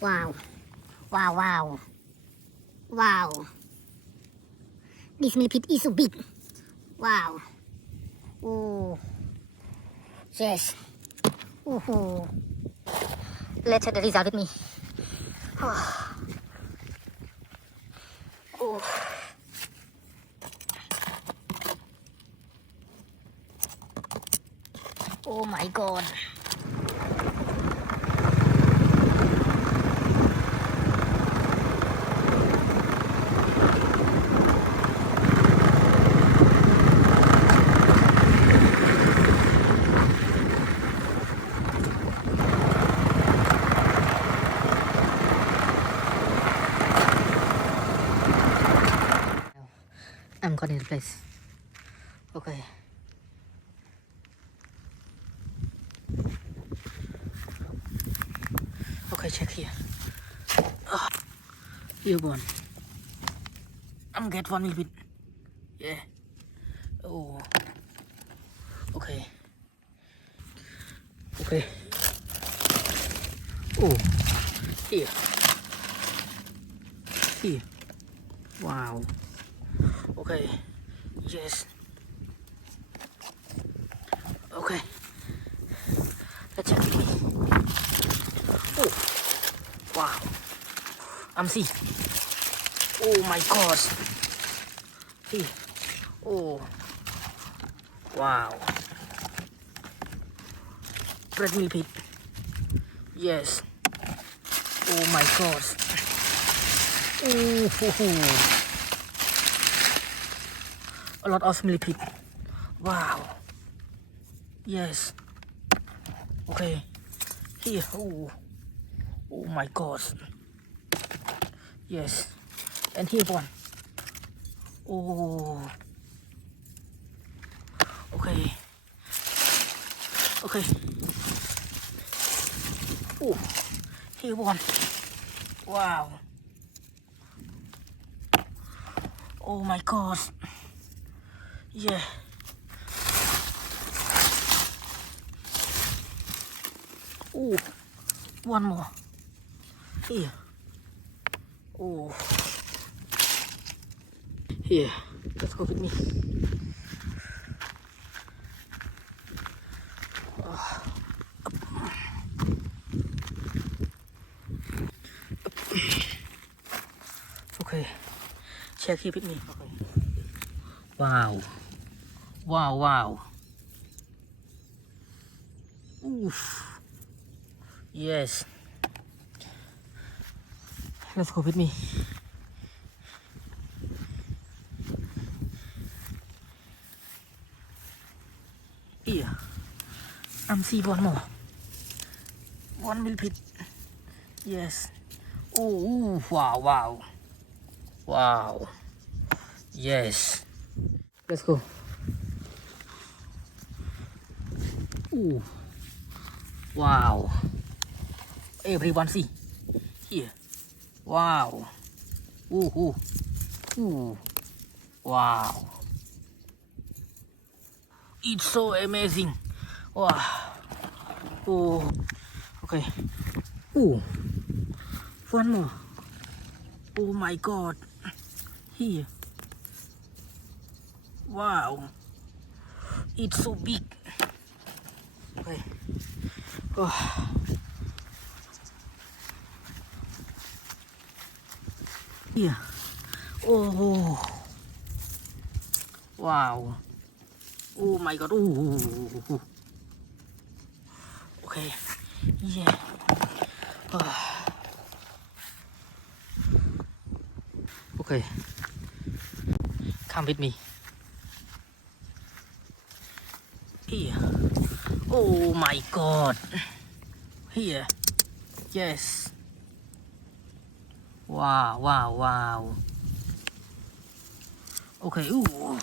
Wow. Wow, wow. Wow. This millipede is so big. Wow. Oh. Yes. Ooh. Let's check the result with me. Oh. Oh. Oh my god. I'm got in the place. Okay. Okay, check here. Here one. I'm get one little bit. Yeah. Oh. Okay. Okay. Oh. Here. Here. Wow. Okay. Yes. Okay. Let's check with me. Oh. Wow. I'm see. Oh my gosh. Here. Oh. Wow. Red millipede. Yes. Oh my gosh. Ooh. A lot of millipede. Wow. Yes. Okay. Here. Oh. Oh my gosh. Yes. And here one. Oh. Okay. Okay. Oh. Here one. Wow. Oh my gosh. Yeah. Oh. One more. Here. Oh. Here. Let's go with me. Okay. Check here with me. Okay. Wow. Wow, wow. Oof. Yes. Let's go with me. Here. I'm see one more. One millipede. Yes. Oh, wow, wow. Wow. Yes. Let's go. Ooh. Wow. Everyone see. Here. Wow. Ooh, ooh. Ooh. Wow. It's so amazing. Wow. Oh. Okay. Ooh. One more. Oh my god. Here. Wow. It's so big. Okay. Oh. Here. Oh. Wow. Oh my god. Ooh. Okay. Yeah. Oh. Okay. Come with me. Here. Oh my god. Here. Yes. Wow, wow, wow. Okay. Ooh.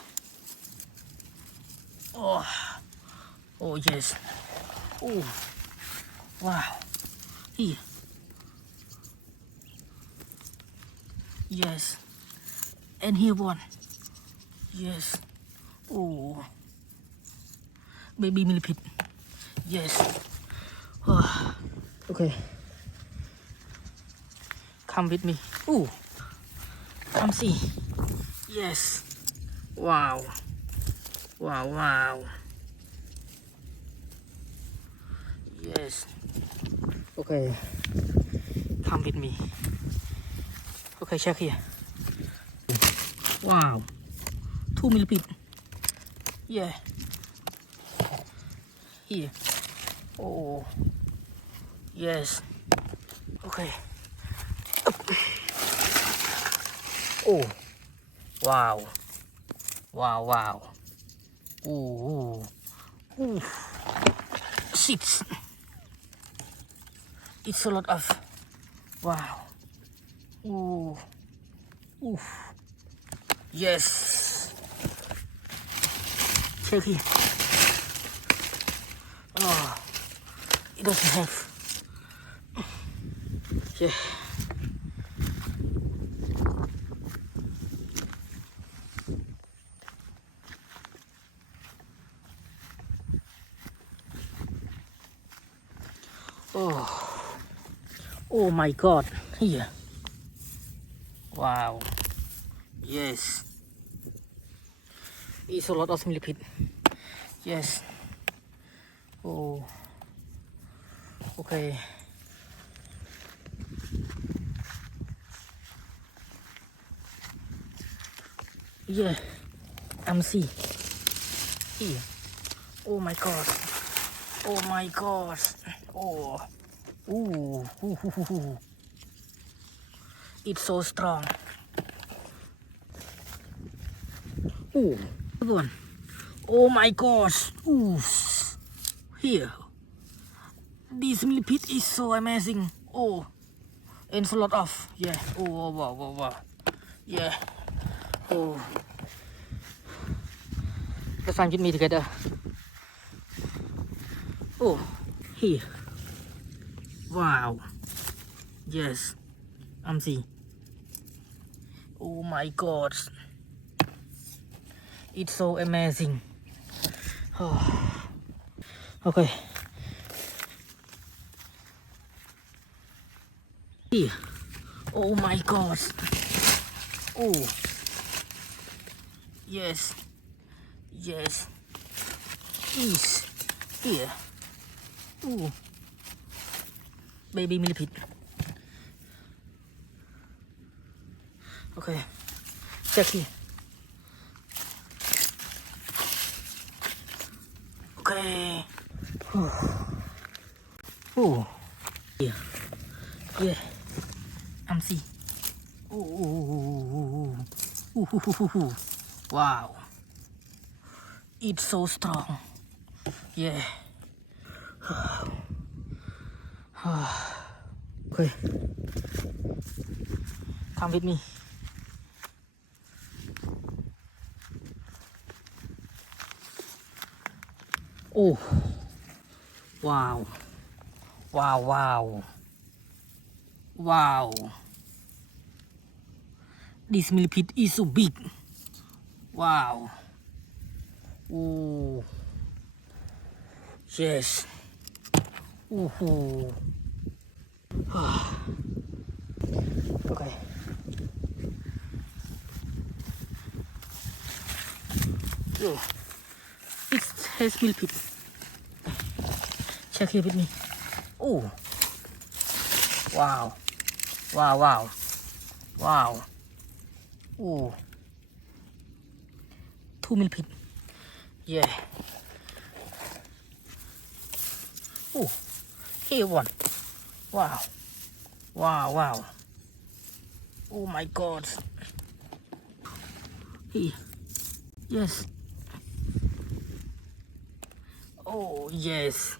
Oh. Oh yes. Oh. Wow. Here. Yes. And here one. Yes. Oh. Baby millipede. Yes. Oh. Okay. Come with me. Ooh. Come see. Yes. Wow. Wow, wow. Yes. Okay. Come with me. Okay, check here. Wow. 2 millipede. Yeah. Here. Oh. Yes. Okay. Up. Oh. Wow. Wow, wow. Ooh. Ooh. 6. It's a lot of. Wow. Ooh. Ooh. Yes. Check here. Oh. It doesn't have. Yeah. Oh. Oh my God. Here. Wow. Yes. It's a lot of millipede. Yes. Oh. Okay. Yeah. I'm see. Here. Oh my God. Oh my gosh. Oh. Ooh. Ooh, ooh, ooh, ooh. It's so strong. Ooh. Good one. Oh my gosh. Ooh. Here. This millipede is so amazing. Oh. And a lot of. Yeah. Oh, wow, wow, wow. Yeah. Oh. Let's find with me together. Oh. Here. Wow. Yes. I'm see. Oh my God. It's so amazing. Oh. Okay. Here. Oh my God. Oh. Yes. Yes. Is here. Ooh. Baby millipede. Okay. Check here. Okay. Oh. Here. Yeah. I'm see. Oh. Wow. It's so strong. Yeah. Okay. Come with me. Oh. Wow. Wow, wow. Wow. This millipede is so big. Wow. Oh. Yes. Ooh. Okay. Oh. It has millipede. Check here with me. Oh. Wow. Wow, wow. Wow. Oh. 2 millipede. Yeah. Oh. Here one. Wow. Wow, wow. Oh my God. Here. Yes. Oh, yes.